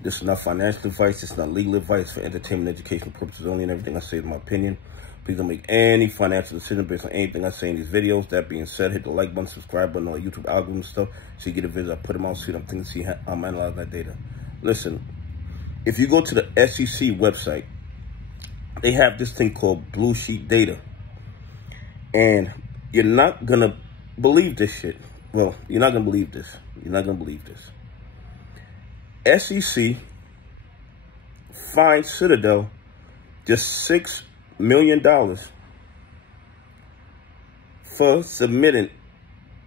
This is not financial advice. This is not legal advice. For entertainment, educational purposes only, and everything I say is my opinion. Please don't make any financial decision based on anything I say in these videos. That being said, hit the like button, subscribe button, all the YouTube algorithm stuff, so you get a visit. I put them out, see what I'm thinking, see how I'm analyzing that data. Listen, if you go to the SEC website, they have this thing called blue sheet data. And you're not going to believe this shit. Well, you're not going to believe this. You're not going to believe this. SEC fined Citadel just $6 million for submitting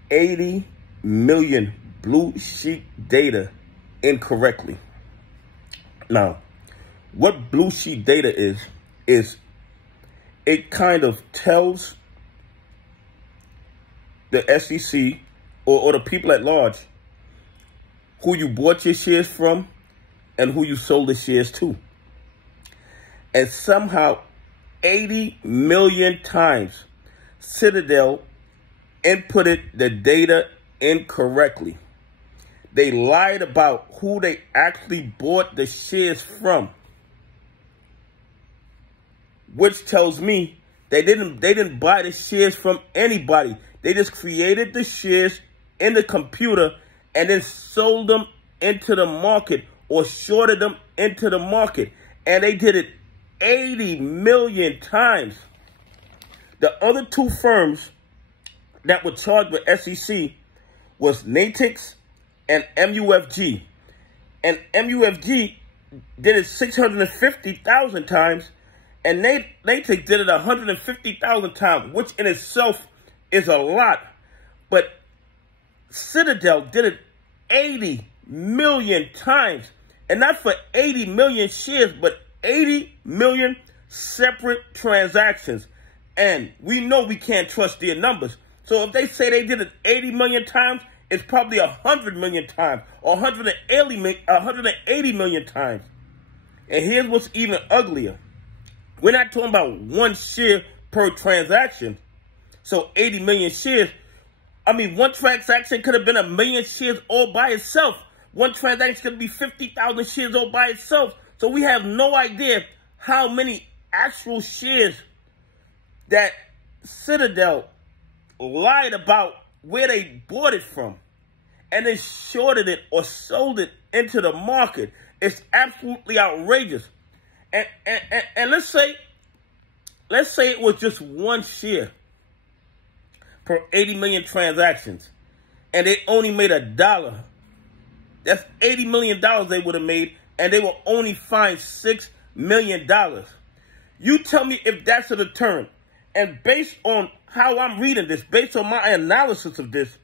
80 million blue sheet data incorrectly. Now, what blue sheet data is it kind of tells the SEC or the people at large who you bought your shares from and who you sold the shares to. And somehow 80 million times Citadel inputted the data incorrectly. They lied about who they actually bought the shares from, which tells me they didn't buy the shares from anybody. They just created the shares in the computer and then sold them into the market or shorted them into the market. And they did it 80 million times. The other two firms that were charged with SEC was Natix and MUFG. And MUFG did it 650,000 times, and Natix did it 150,000 times, which in itself is a lot. But Citadel did it 80 million times. And not for 80 million shares, but 80 million separate transactions. And we know we can't trust their numbers. So if they say they did it 80 million times, it's probably 100 million times or 180 million times. And here's what's even uglier. We're not talking about one share per transaction. So 80 million shares. I mean, one transaction could have been 1 million shares all by itself. One transaction could be 50,000 shares all by itself. So we have no idea how many actual shares that Citadel lied about where they bought it from and then shorted it or sold it into the market. It's absolutely outrageous. And let's say it was just one share per 80 million transactions, and they only made $1. That's $80 million they would have made, and they were only fined $6 million. You tell me if that's a deterrent. And based on how I'm reading this, based on my analysis of this,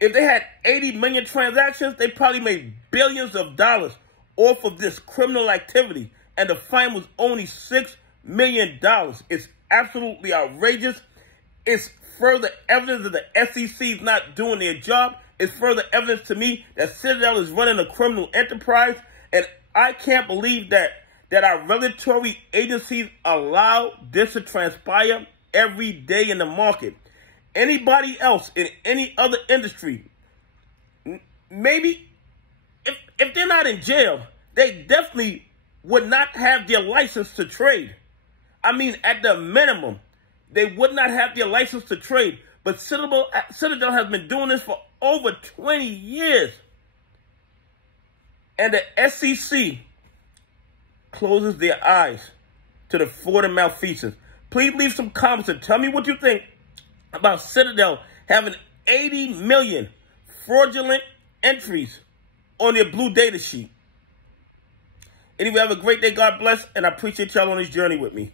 if they had 80 million transactions, they probably made billions of dollars off of this criminal activity, and the fine was only $6 million. It's absolutely outrageous. It's further evidence that the SEC is not doing their job. It's further evidence to me that Citadel is running a criminal enterprise, and I can't believe that our regulatory agencies allow this to transpire every day in the market. Anybody else in any other industry, maybe if they're not in jail, they definitely would not have their license to trade. I mean, at the minimum, they would not have their license to trade. But Citadel has been doing this for over 20 years. And the SEC closes their eyes to the fraud and malfeasance. Please leave some comments and tell me what you think about Citadel having 80 million fraudulent entries on their blue data sheet. Anyway, have a great day. God bless. And I appreciate y'all on this journey with me.